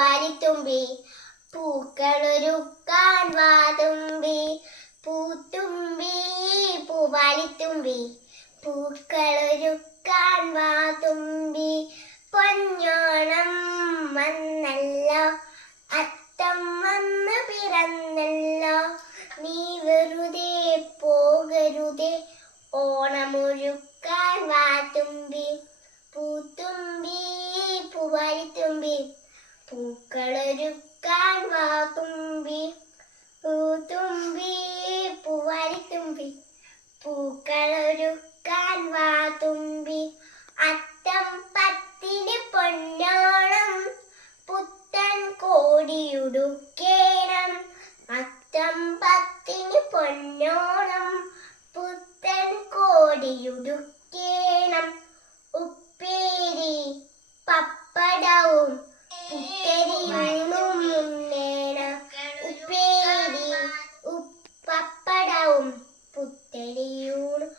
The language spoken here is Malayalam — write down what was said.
പൂവാലിത്തുമ്പി പൂക്കളൊരുക്കാൻ വാതുമ്പി പൂത്തുമ്പി പൂവാലിത്തുമ്പി പൂക്കളൊരുക്കാൻ വാതുമ്പി പൊന്നോണം വന്നല്ലോ അത്തം വന്ന് പിറന്നല്ലോ നീ വെറുതെ പോകരുതേ ഓണമൊരുക്കാൻ വാതുമ്പി പൂത്തുമ്പി പൂവാലിത്തുമ്പി പൂക്കളൊരുക്കാൻ വാതുമ്പി പൂത്തുമ്പി പൂവാലിത്തുമ്പി പൂക്കളൊരുക്കാൻ വാതുമ്പി അത്തം പത്തിന് പൊന്നോണം പുത്തൻ കോടിയുടുക്കേണം അത്തം പത്തിന് പൊന്നോണം പുത്തൻ കോടിയുടുക്കേണം ഉപ്പേരി പപ്പടവും പുത്തരിയൂണും ഉണ്ണേണം ഉപ്പേരി പപ്പടവും പുത്തരിയൂണും